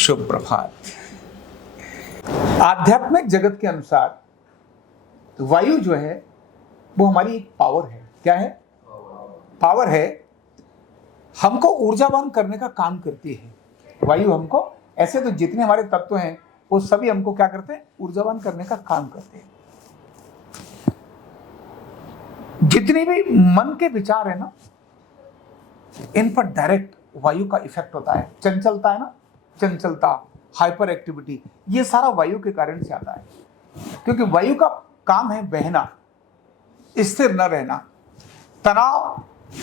शुभ प्रभात। आध्यात्मिक जगत के अनुसार वायु जो है वो हमारी एक पावर है। क्या है? पावर है। हमको ऊर्जावान करने का काम करती है वायु। हमको ऐसे तो जितने हमारे तत्व हैं वो सभी हमको क्या करते हैं? ऊर्जावान करने का काम करते हैं। जितनी भी मन के विचार है ना, इन पर डायरेक्ट वायु का इफेक्ट होता है। चंचलता है ना, चंचलता, हाइपर एक्टिविटी, ये सारा वायु के कारण से आता है। क्योंकि वायु का काम है बहना, स्थिर न रहना। तनाव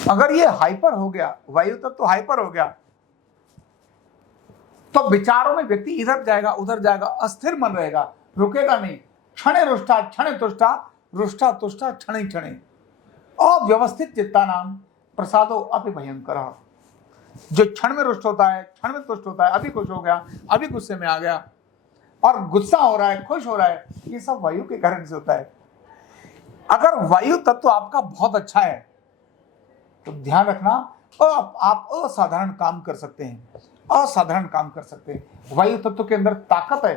अगर ये हाइपर हो गया, वायु तत्व तो हाइपर हो गया, तो विचारों में व्यक्ति इधर जाएगा उधर जाएगा, अस्थिर मन रहेगा, रुकेगा नहीं। क्षणे रुष्टा क्षणे तुष्टा, रुष्टा तुष्टा क्षणे क्षणे। अव्यवस्थित चित्ता नाम प्रसादो अपि भयंकर। जो क्षण में रुष्ट होता है, क्षण में तुष्ट होता है, अभी खुश हो गया, अभी गुस्से में आ गया, और गुस्सा हो रहा है, खुश हो रहा है, ये सब वायु के कारण से होता है। अगर वायु तत्व आपका बहुत अच्छा है तो ध्यान रखना, आप असाधारण काम कर सकते हैं, असाधारण काम कर सकते हैं। वायु तत्व के अंदर ताकत है।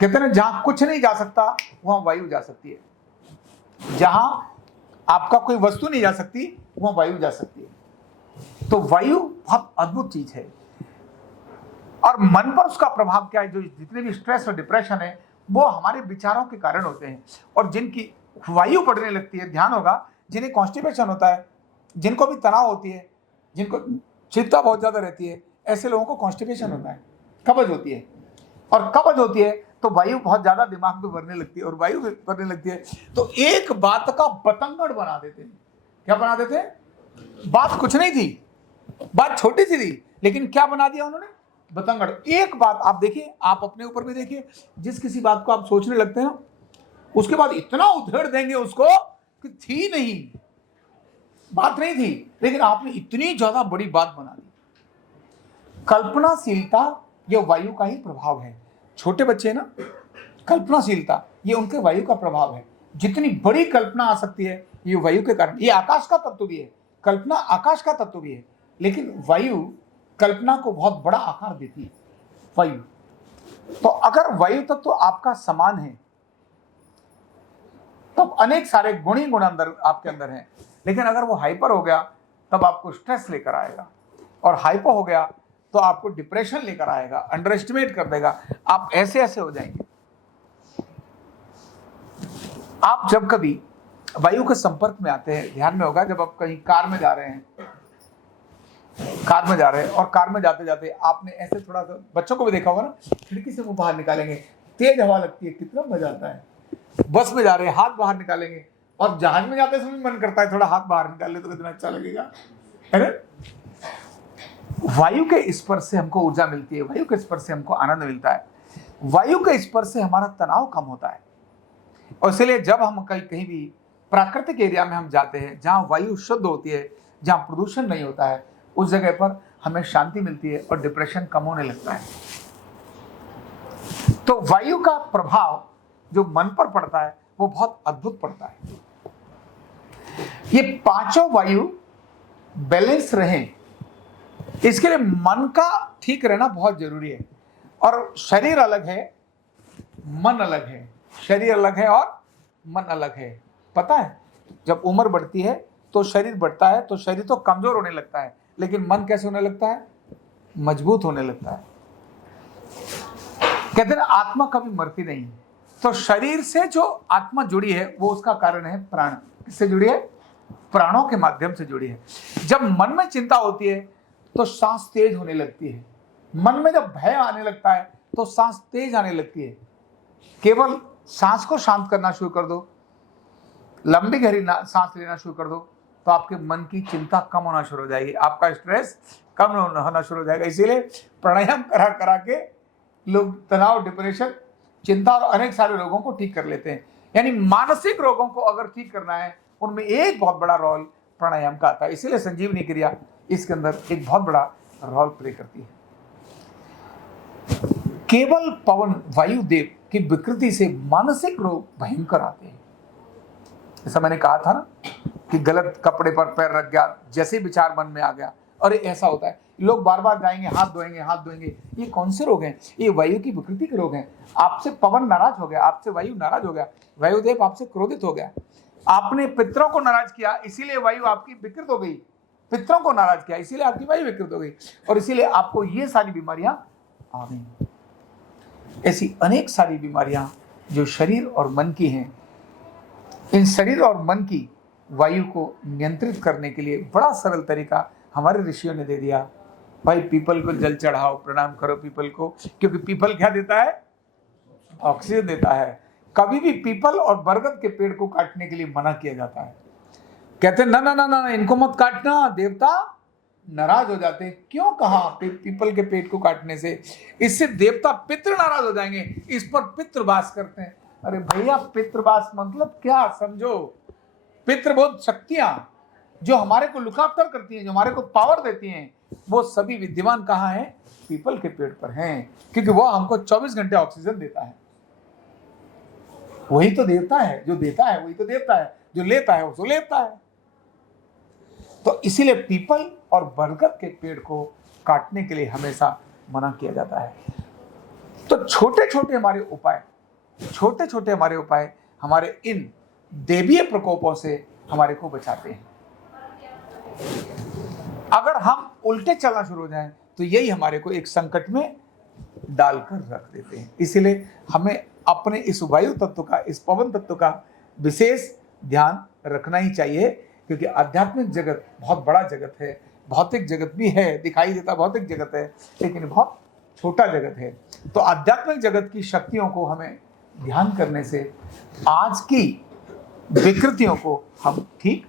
कहते हैं जहां कुछ नहीं जा सकता वहां वायु जा सकती है। जहां आपका कोई वस्तु नहीं जा सकती वहां वायु जा सकती है। तो वायु बहुत अद्भुत चीज है। और मन पर उसका प्रभाव क्या है? जो जितने भी स्ट्रेस और डिप्रेशन है वो हमारे विचारों के कारण होते हैं। और जिनकी वायु बढ़ने लगती है, ध्यान होगा, जिन्हें कॉन्स्टिपेशन होता है, जिनको भी तनाव होती है, जिनको चिंता बहुत ज्यादा रहती है, ऐसे लोगों को कॉन्स्टिपेशन होता है, कब्ज होती है। और कब्ज होती है तो वायु बहुत ज्यादा दिमाग में भरने लगती है, और वायु भरने लगती है तो एक बात का बतंगड़ बना देते हैं। क्या बना देते हैं? बात कुछ नहीं थी, बात छोटी सी थी, लेकिन क्या बना दिया उन्होंने? बतंगड़। एक बात आप देखिए, आप अपने ऊपर भी देखिए, जिस किसी बात को आप सोचने लगते हैं ना, उसके बाद इतना उधेड़ देंगे उसको कि थी नहीं, बात नहीं थी, लेकिन आपने इतनी ज्यादा बड़ी बात बना दी। कल्पनाशीलता ये वायु का ही प्रभाव है। छोटे बच्चे ना, कल्पनाशीलता ये उनके वायु का प्रभाव है। जितनी बड़ी कल्पना आ सकती है ये वायु के कारण। ये आकाश का तत्व भी है, कल्पना आकाश का तत्व भी है, लेकिन वायु कल्पना को बहुत बड़ा आकार देती है, वायु। तो अगर वायु तत्व तो आपका समान है तब अनेक सारे गुण ही गुण अंदर आपके अंदर हैं। लेकिन अगर वो हाइपर हो गया तब आपको स्ट्रेस लेकर आएगा, और हाइपर हो गया तो आपको डिप्रेशन लेकर आएगा, अंडर एस्टिमेट कर देगा, आप ऐसे ऐसे हो जाएंगे। आप जब कभी वायु के संपर्क में आते हैं, ध्यान में होगा, जब आप कहीं कार में जा रहे हैं, और कार में जाते जाते आपने ऐसे थोड़ा सा, बच्चों को भी देखा होगा ना, खिड़की से मुंह बाहर निकालेंगे, तेज हवा लगती है, कितना मजा आता है। बस में जा रहे हैं, हाथ बाहर निकालेंगे, और जहाज में जाते समय मन करता है थोड़ा हाथ बाहर निकाल ले तो कितना अच्छा लगेगा, है ना? वायु के स्पर्श से हमको ऊर्जा मिलती है, वायु के स्पर्श से हमको आनंद मिलता है, वायु के स्पर्श से हमारा तनाव कम होता है। और इसलिए जब हम कहीं भी प्राकृतिक एरिया में हम जाते हैं, जहाँ वायु शुद्ध होती है, जहाँ प्रदूषण नहीं होता है, उस जगह पर हमें शांति मिलती है और डिप्रेशन कम होने लगता है। तो वायु का प्रभाव जो मन पर पड़ता है वो बहुत अद्भुत पड़ता है। ये पांचों वायु बैलेंस रहें, इसके लिए मन का ठीक रहना बहुत जरूरी है। और शरीर अलग है, मन अलग है, शरीर अलग है और मन अलग है। पता है, जब उम्र बढ़ती है तो शरीर बढ़ता है, तो शरीर तो कमजोर होने लगता है, लेकिन मन कैसे होने लगता है? मजबूत होने लगता है। कहते हैं आत्मा कभी मरती नहीं। तो शरीर से जो आत्मा जुड़ी है वो उसका कारण है प्राण। किससे जुड़ी है? प्राणों के माध्यम से जुड़ी है। जब मन में चिंता होती है तो सांस तेज होने लगती है। मन में जब भय आने लगता है तो सांस तेज आने लगती है। केवल सांस को शांत करना शुरू कर दो, लंबी गहरी सांस लेना शुरू कर दो, तो आपके मन की चिंता कम होना शुरू हो जाएगी, आपका स्ट्रेस कम होना शुरू हो जाएगा। इसीलिए प्राणायाम करा के लोग तनाव, डिप्रेशन, चिंता और अनेक सारे रोगों को ठीक कर लेते हैं। यानी मानसिक रोगों को अगर ठीक करना है, उनमें एक बहुत बड़ा रोल प्राणायाम का आता है। इसीलिए संजीवनी क्रिया इसके अंदर एक बहुत बड़ा रोल प्ले करती है। केवल पवन वायु देव की विकृति से मानसिक रोग भयंकर आते हैं। जैसा मैंने कहा था ना कि गलत कपड़े पर पैर रख गया, जैसे विचार मन में आ गया और ऐसा होता है, लोग बार बार जाएंगे, हाथ धोएंगे, ये कौन से रोग हैं? ये वायु की विकृति के रोग हैं। आपसे पवन नाराज हो गया, आपसे वायु नाराज हो गया, वायुदेव आपसे क्रोधित हो गया, आपने पितरों को नाराज किया, इसीलिए वायु आपकी विकृत हो गई, पितरों को नाराज किया इसीलिए आपकी वायु विकृत हो गई, और इसीलिए आपको ये सारी बीमारियां आ गई। ऐसी अनेक सारी बीमारियां जो शरीर और मन की हैं, इन शरीर और मन की वायु को नियंत्रित करने के लिए बड़ा सरल तरीका हमारे ऋषियों ने दे दिया। भाई पीपल को जल चढ़ाओ, प्रणाम करो पीपल को, क्योंकि पीपल क्या देता है? ऑक्सीजन देता है। कभी भी पीपल और बरगद के पेड़ को काटने के लिए मना किया जाता है। कहते ना ना ना ना, इनको मत काटना, देवता नाराज हो जाते हैं। क्यों कहा पीपल के पेड़ को काटने से? इससे देवता पितृ नाराज हो जाएंगे, इस पर पितृवास करते हैं। अरे भैया पितृवास मतलब क्या समझो? पितृबोध शक्तियां जो हमारे को लुक आफ्टर करती हैं, जो हमारे को पावर देती हैं, वो सभी विद्यमान कहाँ हैं? पीपल के पेड़ पर हैं, क्योंकि वो हमको 24 घंटे ऑक्सीजन देता है। वही तो देवता है, जो देता है वही तो देवता है, जो लेता है वो तो लेता है। तो इसीलिए पीपल और बरगद के पेड़ को काटने के लिए हमेशा मना किया जाता है। तो छोटे छोटे हमारे उपाय हमारे इन देवीय प्रकोपों से हमारे को बचाते हैं। अगर हम उल्टे चलना शुरू हो जाएं तो यही हमारे को एक संकट में डालकर रख देते हैं। इसीलिए हमें अपने इस वायु तत्व का, इस पवन तत्व का विशेष ध्यान रखना ही चाहिए, क्योंकि आध्यात्मिक जगत बहुत बड़ा जगत है, भौतिक जगत भी है, दिखाई देता भौतिक जगत है, लेकिन बहुत छोटा जगत है। तो आध्यात्मिक जगत की शक्तियों को हमें ध्यान करने से आज की विकृतियों को हम ठीक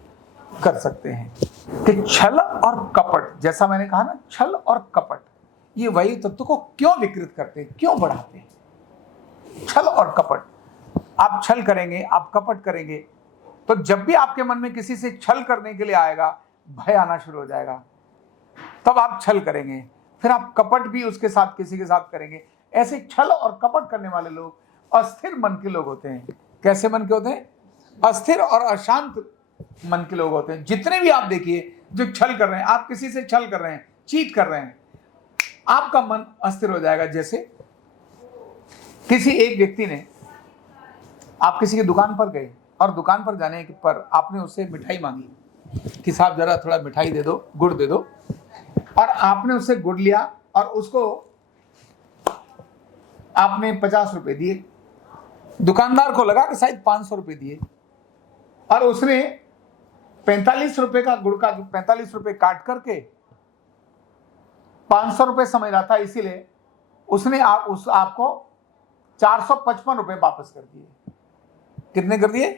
कर सकते हैं। कि छल और कपट, जैसा मैंने कहा ना, छल और कपट ये वायु तत्व को क्यों विकृत करते हैं, क्यों बढ़ाते हैं? छल और कपट, आप छल करेंगे, आप कपट करेंगे, तो जब भी आपके मन में किसी से छल करने के लिए आएगा, भय आना शुरू हो जाएगा, तब आप छल करेंगे, फिर आप कपट भी उसके साथ, किसी के साथ करेंगे। ऐसे छल और कपट करने वाले लोग अस्थिर मन के लोग होते हैं। कैसे मन के होते हैं? अस्थिर और अशांत मन के लोग होते हैं। जितने भी आप देखिए जो छल कर रहे हैं, आप किसी से छल कर रहे हैं, चीट कर रहे हैं, आपका मन अस्थिर हो जाएगा। जैसे किसी एक व्यक्ति ने, आप किसी की दुकान पर गए और दुकान पर जाने पर आपने उससे मिठाई मांगी कि साहब जरा थोड़ा मिठाई दे दो, गुड़ दे दो, और आपने उससे गुड़ लिया और उसको आपने 50 रुपए दिए। दुकानदार को लगा कि शायद 500 रुपए दिए, और उसने 45 रुपए का गुड़ का 45 रुपए काट करके 500 रुपए समझ रहा था, इसीलिए उसने आपको 455 रुपए वापस कर दिए। कितने कर दिए?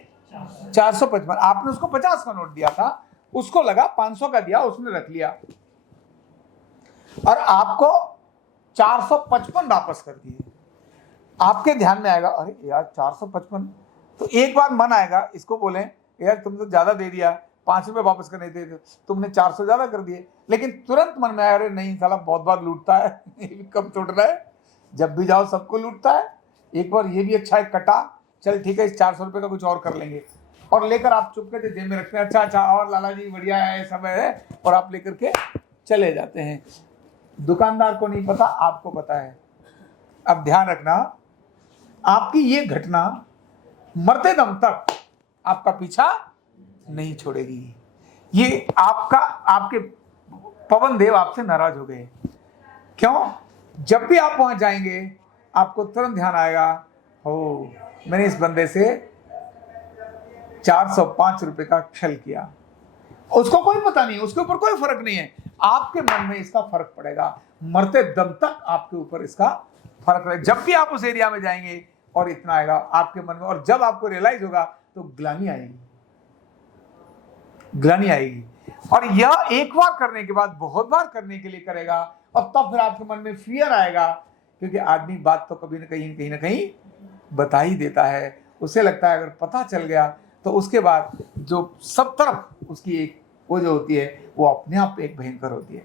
455। आपने उसको 50 का नोट दिया था, उसको लगा 500 का दिया, उसने रख लिया, और आपको 455 वापस कर दिए। आपके ध्यान में आएगा, अरे यार 455, तो एक बार मन आएगा, इसको बोले यार तुम तो ज्यादा दे दिया, 5 रुपए वापस करने दे, तुमने 400 ज्यादा कर दिए। लेकिन तुरंत मन में आया, अरे नहीं साला बहुत बार लूटता है, कब छोड़ रहा है, जब भी जाओ सबको लूटता है, एक बार ये भी अच्छा है कटा, चल ठीक है इस 400 रुपए का कुछ और कर लेंगे, और लेकर आप चुपके से जेब में रखते हैं। अच्छा और लाला जी बढ़िया है, सब है, और आप लेकर के चले जाते हैं। दुकानदार को नहीं पता, आपको पता है। अब ध्यान रखना, आपकी ये घटना मरते दम तक आपका पीछा नहीं छोड़ेगी। ये आपके पवन देव आपसे नाराज हो गए। क्यों? जब भी आप वहां जाएंगे आपको तुरंत ध्यान आएगा, हो मैंने इस बंदे से 405 रुपए का छल किया। उसको कोई पता नहीं, उसके ऊपर कोई फर्क नहीं है, आपके मन में इसका फर्क पड़ेगा। मरते दम तक आपके ऊपर इसका फर्क रहेगा। जब भी आप उस एरिया में जाएंगे और इतना आएगा आपके मन में, और जब आपको रियलाइज होगा तो ग्लानि आएगी। और यह एक बार करने के बाद बहुत बार करने के लिए करेगा, और तब फिर आपके मन में फियर आएगा, क्योंकि आदमी बात तो कभी कहीं ना कहीं बता ही देता है। उसे लगता है अगर पता चल गया तो उसके बाद जो सब तरफ उसकी एक वो जो होती है वो अपने आप एक भयंकर होती है।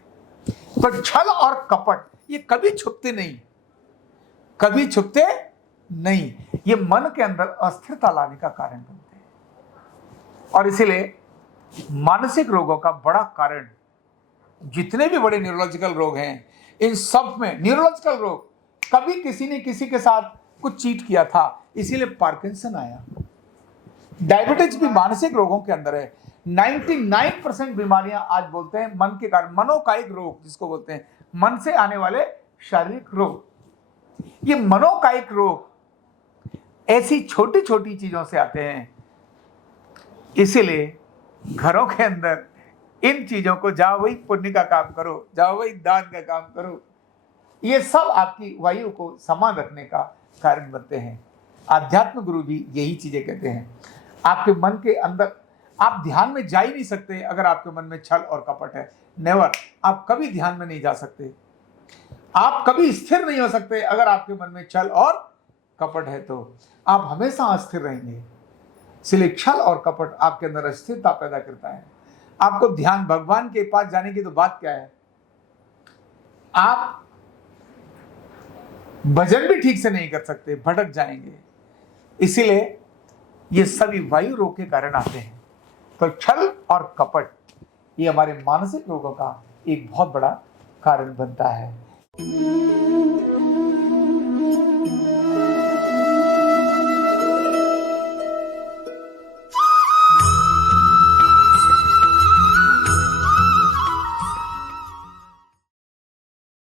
तो छल और कपट ये कभी छुपते नहीं, ये मन के अंदर अस्थिरता लाने का कारण बनते हैं। और इसीलिए मानसिक रोगों का बड़ा कारण जितने भी बड़े न्यूरोलॉजिकल रोग हैं, इन सब में न्यूरोलॉजिकल रोग, कभी किसी ने किसी के साथ कुछ चीट किया था, इसीलिए पार्किंसन आया। डायबिटीज भी मानसिक रोगों के अंदर है। 99% बीमारियां आज बोलते हैं मन के कारण, मनोकायिक रोग जिसको बोलते हैं, मन से आने वाले शारीरिक रोग। ये मनोकायिक रोग ऐसी छोटी छोटी चीजों से आते हैं। इसीलिए घरों के अंदर इन चीजों को, जाओ वही पुण्य का काम करो, जाओ वही दान का काम करो, ये सब आपकी वायु को समान रखने का कारण बनते हैं। आध्यात्म गुरु भी यही चीजें कहते हैं। आपके मन के अंदर आप ध्यान में जा ही नहीं सकते अगर आपके मन में छल और कपट है। नेवर, आप कभी ध्यान में नहीं जा सकते। आप कभी स्थिर नहीं हो सकते अगर आपके मन में छल और कपट है, तो आप हमेशा अस्थिर रहेंगे। इसलिए छल और कपट आपके अंदर अस्थिरता पैदा करता है। आपको ध्यान, भगवान के पास जाने की तो बात क्या है, आप भजन भी ठीक से नहीं कर सकते, भटक जाएंगे। इसीलिए ये सभी वायु रोग के कारण आते हैं। तो छल और कपट ये हमारे मानसिक रोगों का एक बहुत बड़ा कारण बनता है।